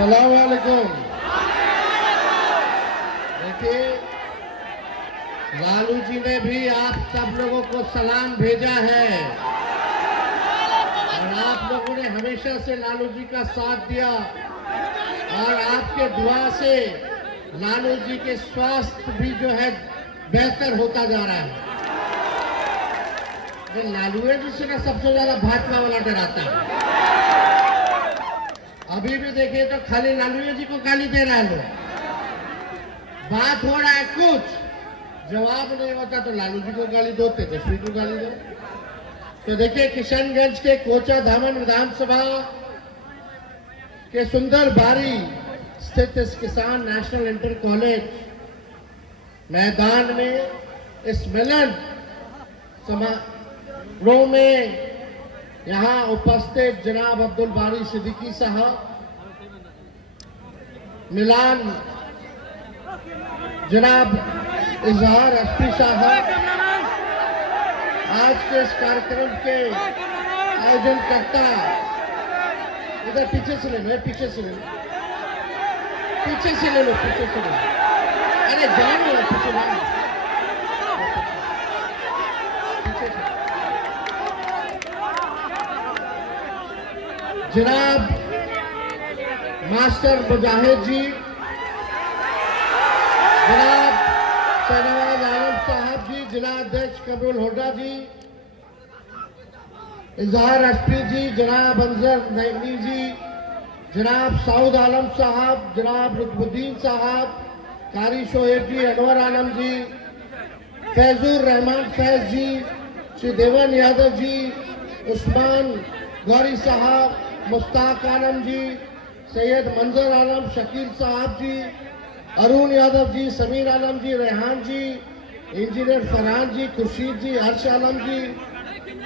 सलाम वालेकुम। देखिए, लालू जी ने भी आप सब लोगों को सलाम भेजा है और आप लोगों ने हमेशा से लालू जी का साथ दिया और आपके दुआ से लालू जी के स्वास्थ्य भी जो है बेहतर होता जा रहा है। ये लालू है जिससे सबसे ज्यादा भाजपा वाला डराता है। अभी भी देखिए तो खाली लालू जी को गाली दे रहा है लोग। बात हो रहा है कुछ, जवाब नहीं होता तो लालू जी को गाली दो, तेजस्वी को गाली दो। तो देखिए, किशनगंज के कोचा धामन विधानसभा के सुंदर बारी स्थित इस किसान नेशनल इंटर कॉलेज मैदान में इस मिलन समारोह में यहां उपस्थित जनाब अब्दुल बारी सिद्दीकी साहब, मिलान जनाब इजहार एसपी साहब, आज के इस कार्यक्रम के आयोजन करता, इधर पीछे से ले लो, पीछे से ले लो, पीछे से ले लो, पीछे से ले लो, अरे जान लो, पीछे जान लो, पीछे से। जनाब मास्टर मुजाहिद जी, जनाब शहनवाज आलम साहब जी, जिला अध्यक्ष कमरुल हुड्डा जी, इजहार एसपी जी, जनाब अंजर नईमी जी, जनाब सऊद आलम साहब, जनाब रुकनुद्दीन साहब, कारी शोएब जी, अनवर आलम जी, फैजुर रहमान फैज जी, श्री देवन यादव जी, उस्मान गौरी साहब, मुश्ताक आलम जी, सैयद मंजर आलम, शकील साहब जी, अरुण यादव जी, समीर आलम जी, रेहान जी, इंजीनियर फरहान जी, खुर्शीद जी, अर्श आलम जी,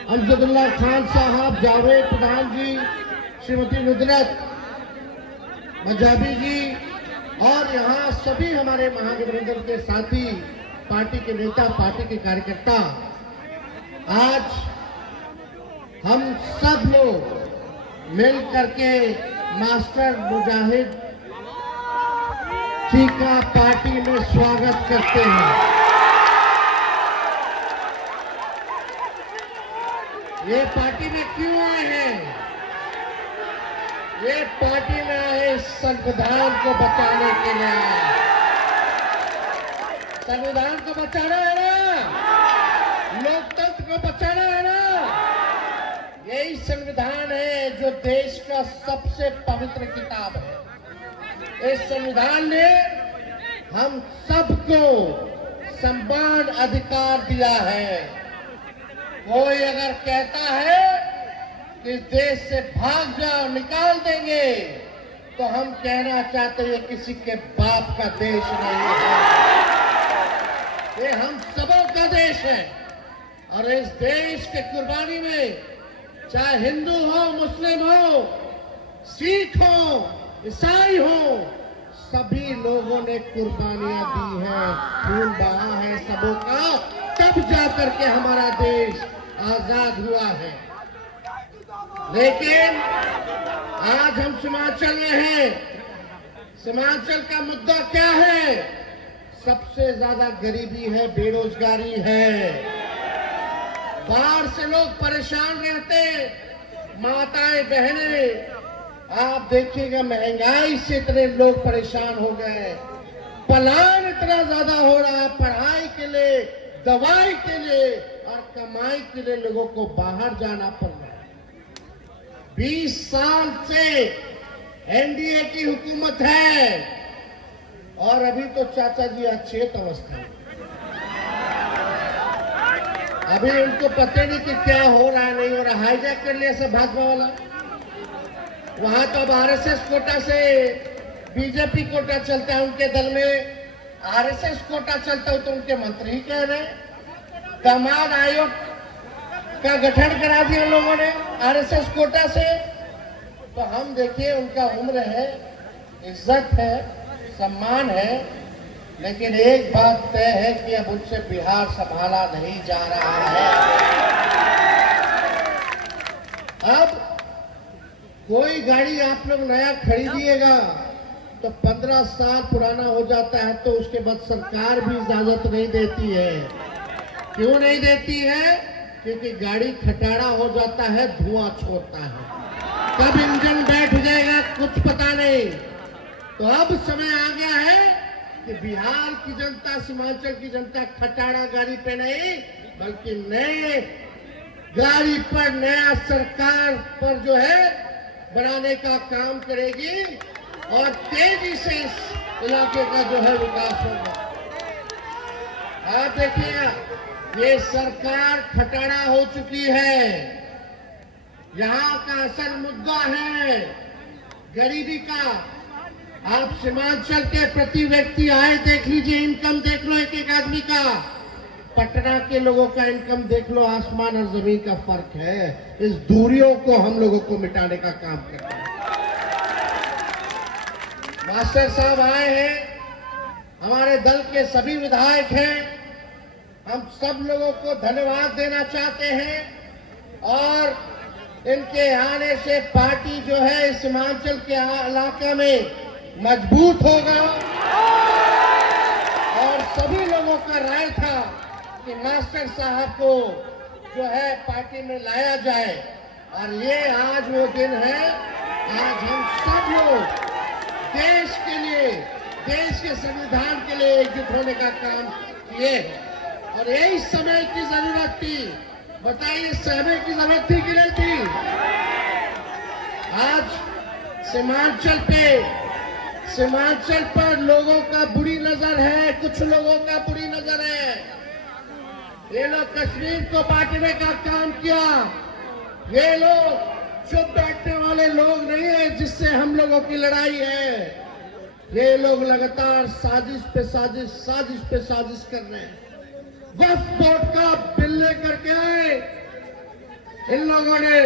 अमजदुल्ला खान साहब, जावेद प्रधान जी, श्रीमती नुदरत मजाबी जी और यहाँ सभी हमारे महागठबंधन के साथी, पार्टी के नेता, पार्टी के कार्यकर्ता, आज हम सब लोग मिल करके मास्टर मुजाहिद जी का पार्टी में स्वागत करते हैं। ये पार्टी में क्यों आए हैं? ये पार्टी में आए संविधान को बचाने के लिए आए। संविधान को बचाना है ना, लोकतंत्र को बचाना है ना। यही संविधान है जो देश का सबसे पवित्र किताब है। इस संविधान ने हम सबको समान अधिकार दिया है। कोई अगर कहता है कि इस देश से भाग जाओ, निकाल देंगे, तो हम कहना चाहते हैं किसी के बाप का देश नहीं है, ये हम सबों का देश है। और इस देश के कुर्बानी में चाहे हिंदू हो, मुस्लिम हो, सिख हो, ईसाई हो, सभी लोगों ने कुर्बानियां दी हैं, खून बहा है सबों का, तब जाकर के हमारा देश आजाद हुआ है। लेकिन आज हम सीमांचल में हैं। सीमांचल का मुद्दा क्या है? सबसे ज्यादा गरीबी है, बेरोजगारी है, बाढ़ से लोग परेशान रहते, माताएं बहनें, आप देखिएगा महंगाई से इतने लोग परेशान हो गए, पलायन इतना ज्यादा हो रहा है, पढ़ाई के लिए, दवाई के लिए और कमाई के लिए लोगों को बाहर जाना पड़ रहा है। 20 साल से एनडीए की हुकूमत है और अभी तो चाचा जी अचेत अवस्था में। अभी उनको पता नहीं कि क्या हो रहा है, नहीं हो रहा, हाईजैक कर लिया सब भाजपा वाला। वहां तो अब आरएसएस कोटा से बीजेपी कोटा चलता है, उनके दल में आरएसएस कोटा चलता है, तो उनके मंत्री ही कह रहे हैं। दामाद आयोग का गठन करा दिया लोगों ने आरएसएस कोटा से। तो हम देखिए, उनका उम्र है, इज्जत है, सम्मान है, लेकिन एक बात तय है कि अब उनसे बिहार संभाला नहीं जा रहा है। अब कोई गाड़ी आप लोग नया खरीदिएगा तो 15 साल पुराना हो जाता है तो उसके बाद सरकार भी इजाजत नहीं देती है। क्यों नहीं देती है? क्योंकि गाड़ी खटारा हो जाता है, धुआं छोड़ता है, कब इंजन बैठ जाएगा कुछ पता नहीं। तो अब समय आ गया है कि बिहार की जनता, सीमांचल की जनता खटारा गाड़ी पे नहीं बल्कि नए गाड़ी पर, नया सरकार पर जो है बनाने का काम करेगी और तेजी से इस इलाके का जो है विकास होगा। आप देखिए, ये सरकार खटारा हो चुकी है। यहाँ का असल मुद्दा है गरीबी का। आप सीमांचल के प्रति व्यक्ति आए देख लीजिए, इनकम देख लो एक एक आदमी का। पटना के लोगों का इनकम देख लो, आसमान और जमीन का फर्क है। इस दूरियों को हम लोगों को मिटाने का काम करना है। मास्टर साहब आए हैं, हमारे दल के सभी विधायक हैं, हम सब लोगों को धन्यवाद देना चाहते हैं और इनके आने से पार्टी जो है सीमांचल के इलाका में मजबूत होगा। और सभी लोगों का राय था कि मास्टर साहब को जो है पार्टी में लाया जाए और ये आज वो दिन है। आज हम सब लोग देश के लिए, देश के संविधान के लिए एकजुट होने का काम किए और यही समय की जरूरत थी। बताइए, समय की जरूरत थी कि नहीं थी? आज सीमांचल पर लोगों का बुरी नजर है, कुछ लोगों का बुरी नजर है। ये लोग कश्मीर को बांटने का काम किया। ये लोग चुप बैठने वाले लोग नहीं है जिससे हम लोगों की लड़ाई है। ये लोग लगातार साजिश पे साजिश कर रहे हैं। वक्फ बोर्ड का बिल लेकर के आए इन लोगों ने,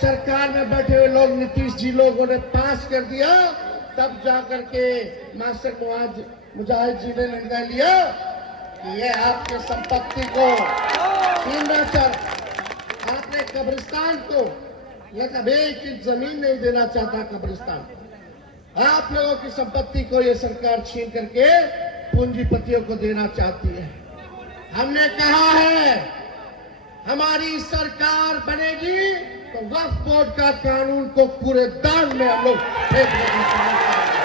सरकार में बैठे हुए लोग, नीतीश जी लोगों ने पास कर दिया। तब जाकर के मास्टर मुजाहिद जी ने निर्णय लिया कि ये आपके संपत्ति को छीनना चाहता। आपने कब्रिस्तान को लगभग 1 इंच जमीन नहीं देना चाहता। कब्रिस्तान आप लोगों की संपत्ति को ये सरकार छीन करके पूंजीपतियों को देना चाहती है। हमने कहा है हमारी सरकार बनेगी तो वक्फ बोर्ड का कानून को पूरे दान में हम लोग फेंकने की कोशिश करेंगे।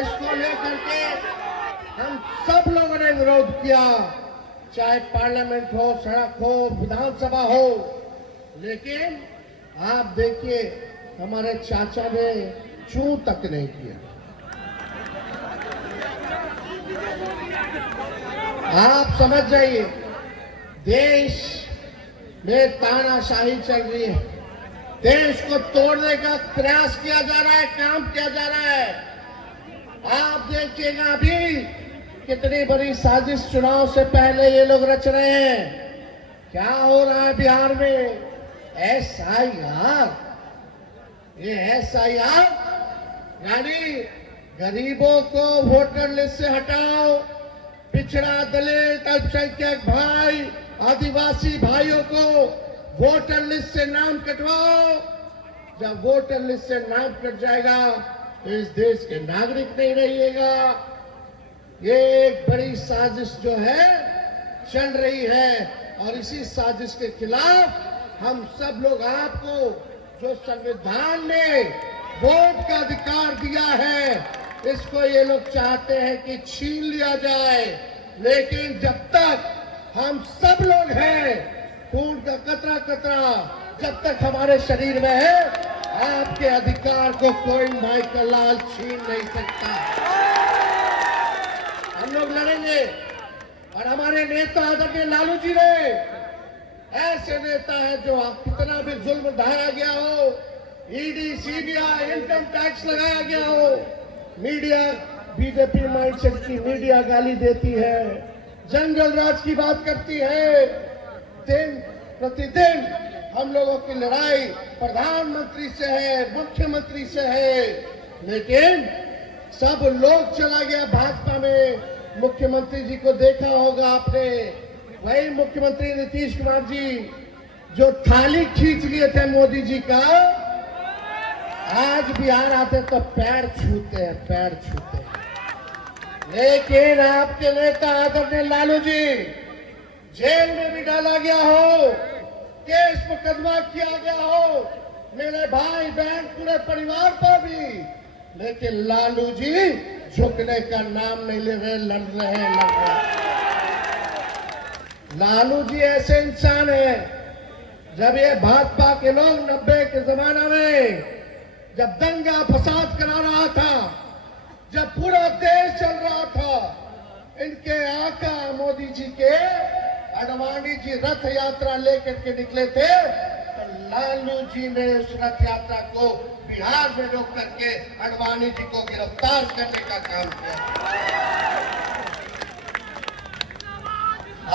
इसको लेकर के हम सब लोगों ने विरोध किया, चाहे पार्लियामेंट हो, सड़क हो, विधानसभा हो। लेकिन आप देखिए, हमारे चाचा ने चूं तक नहीं किया। आप समझ जाइए, देश में तानाशाही चल रही है। देश को तोड़ने का प्रयास किया जा रहा है, काम किया जा रहा है। आप देखिएगा अभी कितनी बड़ी साजिश चुनाव से पहले ये लोग रच रहे हैं। क्या हो रहा है बिहार में? SIR। ये SIR यानी गरीबों को वोटर लिस्ट से हटाओ, पिछड़ा, दलित, अल्पसंख्यक भाई, आदिवासी भाइयों को वोटर लिस्ट से नाम कटवाओ। जब वोटर लिस्ट से नाम कट जाएगा तो इस देश के नागरिक नहीं रहिएगा। ये एक बड़ी साजिश जो है चल रही है और इसी साजिश के खिलाफ हम सब लोग, आपको जो संविधान ने वोट का अधिकार दिया है, इसको ये लोग चाहते हैं कि छीन लिया जाए। लेकिन जब तक हम सब लोग हैं, खून का कतरा कतरा जब तक हमारे शरीर में है, आपके अधिकार को कोई भाई का लाल छीन नहीं सकता। हम लोग लड़ेंगे और हमारे नेता आदरणीय लालू जी ने ऐसे नेता है जो कितना भी जुल्म ढाया गया हो, ED, CBI, इनकम टैक्स लगाया गया हो, मीडिया, बीजेपी माइंडसेट की मीडिया गाली देती है, जंगल राज की बात करती है। दिन प्रतिदिन हम लोगों की लड़ाई प्रधानमंत्री से है, मुख्यमंत्री से है। लेकिन सब लोग चला गया भाजपा में। मुख्यमंत्री जी को देखा होगा आपने, वही मुख्यमंत्री नीतीश कुमार जी जो थाली खींच लिए थे मोदी जी का, आज बिहार आते तो पैर छूते हैं, पैर छूते हैं। लेकिन आपके नेता आदरणीय लालू जी जेल में भी डाला गया हो, केस मुकदमा किया गया हो, मेरे भाई बहन पूरे परिवार पर भी, लेकिन लालू जी झुकने का नाम नहीं ले रहे, लड़ रहे हैं। लालू जी ऐसे इंसान है, जब ये भाजपा के लोग 90 के जमाना में जब दंगा फसाद करा रहा था, जब पूरा देश चल रहा था, इनके आका मोदी जी के अडवाणी जी रथ यात्रा लेकर के निकले थे, तो लालू जी ने उस रथ यात्रा को बिहार में रोक करके अडवाणी जी को गिरफ्तार करने का काम किया।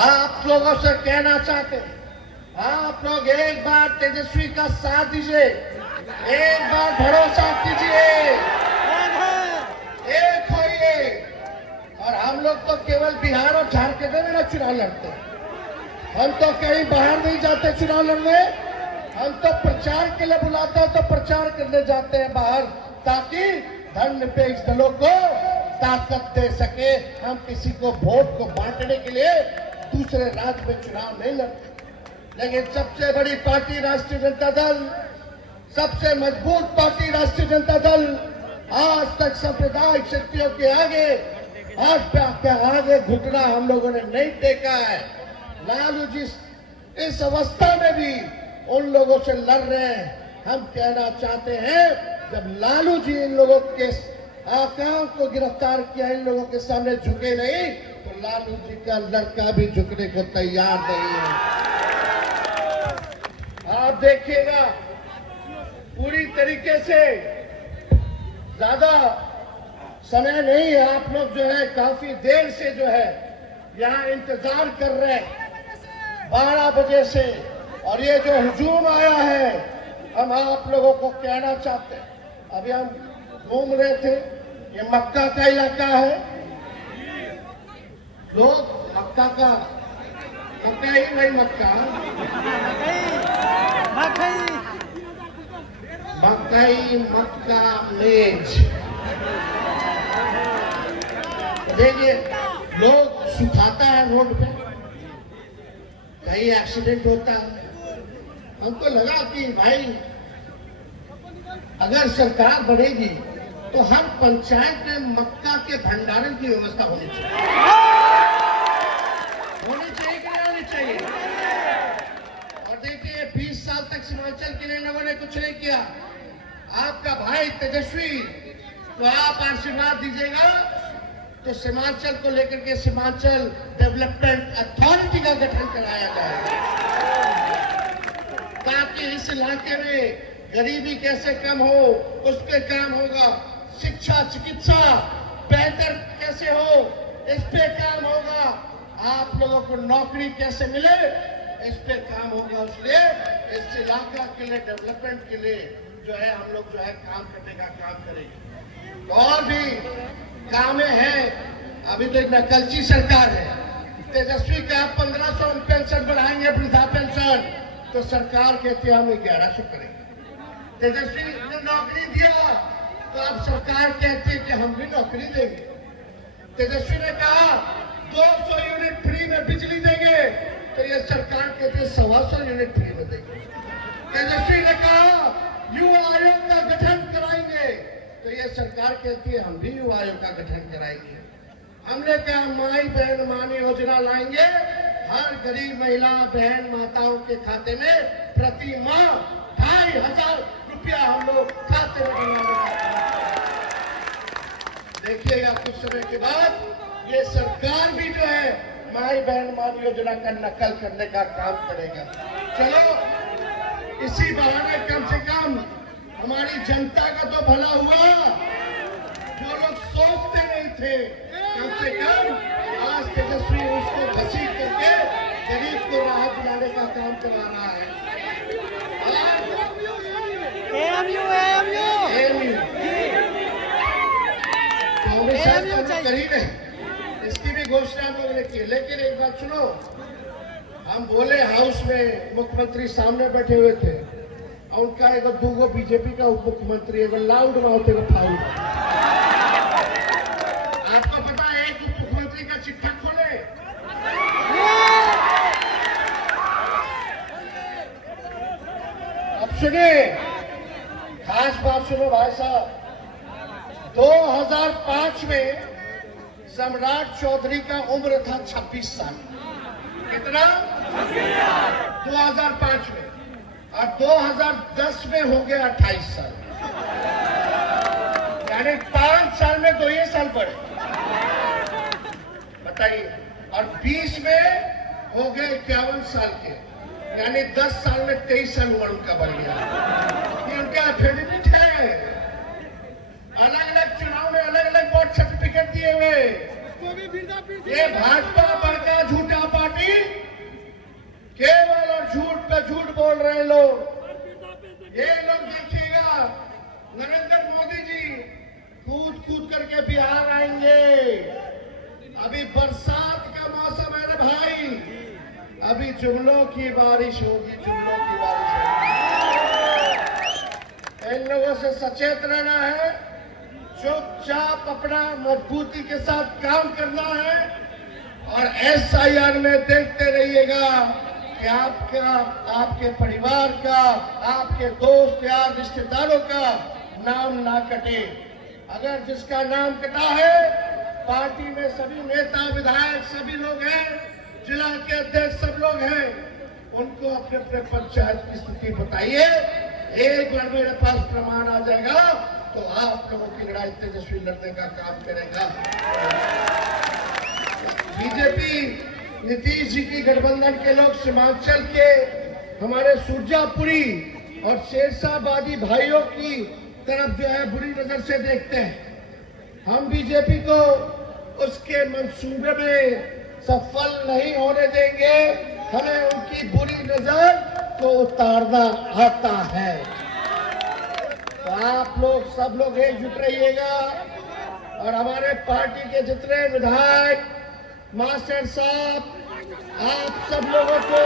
आप लोगों से कहना चाहते हैं, आप लोग एक बार तेजस्वी का साथ दीजिए, एक बार भरोसा कीजिए, एक होइए। और हम लोग तो केवल बिहार और झारखंड में ना चुनाव लड़ते हैं, हम तो कहीं बाहर नहीं जाते चुनाव लड़ने, हम तो प्रचार के लिए बुलाते हैं तो प्रचार करने जाते हैं बाहर, ताकि धर्मनिरपेक्ष दलों को ताकत दे सके। हम किसी को वोट को बांटने के लिए दूसरे राज्य में चुनाव नहीं लड़ते। लेकिन सबसे बड़ी पार्टी राष्ट्रीय जनता दल, सबसे मजबूत पार्टी राष्ट्रीय जनता दल, आज तक सांप्रदायिक शक्तियों के आगे, आगे घुटना हम लोगों ने नहीं टेका है। लालू जी इस अवस्था में भी उन लोगों से लड़ रहे हैं। हम कहना चाहते हैं, जब लालू जी इन लोगों के आकाओं को गिरफ्तार किया, इन लोगों के सामने झुके नहीं, तो लालू जी का लड़का भी झुकने को तैयार नहीं है। आप देखिएगा, पूरी तरीके से ज्यादा समय नहीं है, आप लोग जो है काफी देर से जो है यहाँ इंतजार कर रहे हैं 12 बजे से, और ये जो हुजूम आया है, हम आप लोगों को कहना चाहते हैं, अभी हम घूम रहे थे, ये मक्का का इलाका है, लोग मक्का का मक्का ही नहीं, मक्का मक्का मेज देखिए, लोग सुखाता है रोड पे, कहीं एक्सीडेंट होता है। हमको लगा कि भाई अगर सरकार बढ़ेगी तो हर पंचायत में मक्का के भंडारण की व्यवस्था होनी चाहिए, कि नहीं होनी चाहिए। और देखिए, 20 साल तक सीमांचल के लिए लोगों ने कुछ नहीं किया। आपका भाई तेजस्वी, तो आप आशीर्वाद दीजिएगा तो सीमांचल को लेकर के सीमांचल डेवलपमेंट अथॉरिटी का गठन कराया जाएगा, ताकि इस इलाके में गरीबी कैसे कम हो, उस पे काम होगा। शिक्षा चिकित्सा बेहतर कैसे हो, इस पे काम होगा। आप लोगों को नौकरी कैसे मिले, इस पे काम होगा। इसलिए इस इलाका के लिए, डेवलपमेंट के लिए जो है हम लोग जो है काम करने का काम करेंगे। और भी काम हैं, अभी तो नकलची सरकार है। तेजस्वी का 1500 पेंशन बढ़ाएंगे, वृद्धा पेंशन, तो सरकार कहती है हम 1100 करेंगे। तेजस्वी ने नौकरी दिया तो अब सरकार कहती है कि हम भी नौकरी देंगे। तेजस्वी ने कहा 200 यूनिट फ्री में बिजली देंगे, तो ये सरकार कहती है 125 यूनिट फ्री में देंगे। तेजस्वी ने कहा युवा आयोग का गठन कराएंगे, तो ये सरकार कहती है हम भी युवा आयोग का गठन कराएंगे। हमने कहा माई बहन मानी योजना लाएंगे, हर गरीब महिला बहन माताओं के खाते में प्रति माह 2500 रुपया हम लोग खाते में जमा। देखिएगा कुछ समय के बाद ये सरकार भी जो है माई बहन मान योजना का नकल करने का काम करेगा। चलो इसी बहाने कम से कम हमारी जनता का तो भला हुआ, जो लोग सोचते नहीं थे, कम से कम आज तेजस्वी उसको घसीट करके गरीब को राहत दिलाने का काम करा रहा है। कांग्रेस करी नहीं, इसकी भी घोषणा हम लोगों ने की। लेकिन एक बात सुनो, हम बोले हाउस में मुख्यमंत्री सामने बैठे हुए थे और उनका एक दूगो बीजेपी का उप मुख्यमंत्री एक लाउड माउथ एक फाउल। आपको पता है एक उप मुख्यमंत्री का चिट्ठा खोले अब सुने खास बात सुनो भाई साहब। 2005 में सम्राट चौधरी का उम्र था 26 साल। कितना? 2005 में। और 2010 में हो गया 28 साल, यानी 5 साल में 2 ही साल बढ़े। बताइए। और 20 में हो गए 51 साल के, यानी 10 साल में 23 साल उम्र उनका बढ़ गया। ये उनका एफिडेविट है। अलग अलग चुनाव में अलग अलग बर्थ सर्टिफिकेट दिए हुए। ये भाजपा बड़का झूठा पार्टी, केवल और झूठ पे झूठ बोल रहे लोग। ये लोग देखिएगा नरेंद्र मोदी जी कूद कूद करके बिहार आएंगे। अभी बरसात का मौसम है ना भाई, अभी जुमलों की बारिश होगी, जुमलों की बारिश होगी। इन लोगों से सचेत रहना है, चुपचाप अपना मजबूती के साथ काम करना है और SIR में देखते रहिएगा कि आपका, आपके परिवार का, आपके दोस्त यार रिश्तेदारों का नाम ना कटे। अगर जिसका नाम कटा है, पार्टी में सभी नेता विधायक सभी लोग हैं, जिला के अध्यक्ष सब लोग हैं, उनको अपने अपने पंचायत की स्थिति बताइए। एक बार मेरे पास प्रमाण आ जाएगा तो आप लोगों की लड़ाई तेजस्वी लड़ने का काम करेगा। बीजेपी नीतीश जी की गठबंधन के लोग सीमांचल के हमारे सुरजापुरी और शेरशाहबादी भाइयों की तरफ जो है बुरी नजर से देखते हैं। हम बीजेपी को उसके मंसूबे में सफल नहीं होने देंगे। हमें उनकी बुरी नजर को उतारना आता है। तो आप लोग सब लोग एकजुट रहिएगा और हमारे पार्टी के जितने विधायक मास्टर साहब, आप सब लोगों को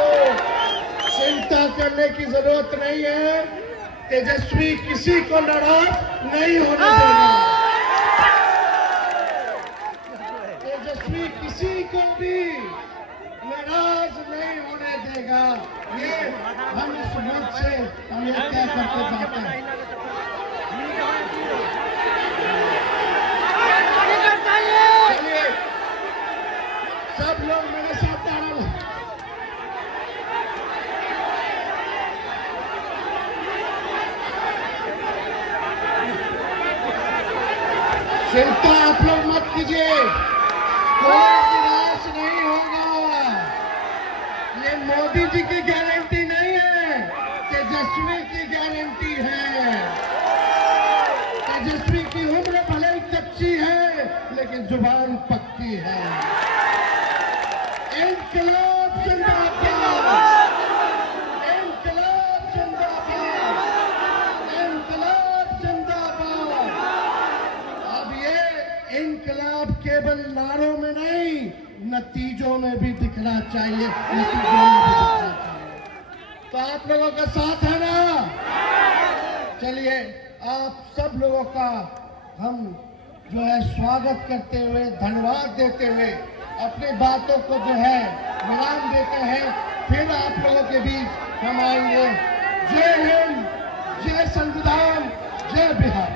चिंता करने की जरूरत नहीं है। तेजस्वी किसी को नाराज नहीं होने देगा। तेजस्वी किसी को भी नाराज नहीं होने देगा। ये हम इस मंच से हम ये तय करके जाते हैं। चलिए सब लोग मेरे साथ ताड़ा। चिंता आप लोग मत कीजिए, कोई निराश नहीं होगा। ये मोदी जी की गारंटी नहीं है, तेजस्वी की गारंटी है। तेजस्वी की उम्र भले ही कच्ची है लेकिन जुबान पक्की है। इंकलाब जिंदाबाद, इंकलाब जिंदाबाद, इंकलाब जिंदाबाद। अब ये इंकलाब केवल नारों में नहीं, नतीजों में भी दिखना चाहिए, नतीजों में भी दिखना चाहिए। तो आप लोगों का साथ है ना? चलिए आप सब लोगों का हम जो है स्वागत करते हुए, धन्यवाद देते हुए अपनी बातों को जो है विराम देते हैं। फिर आप लोगों के बीच हम आएंगे। जय हिंद, जय संविधान, जय बिहार।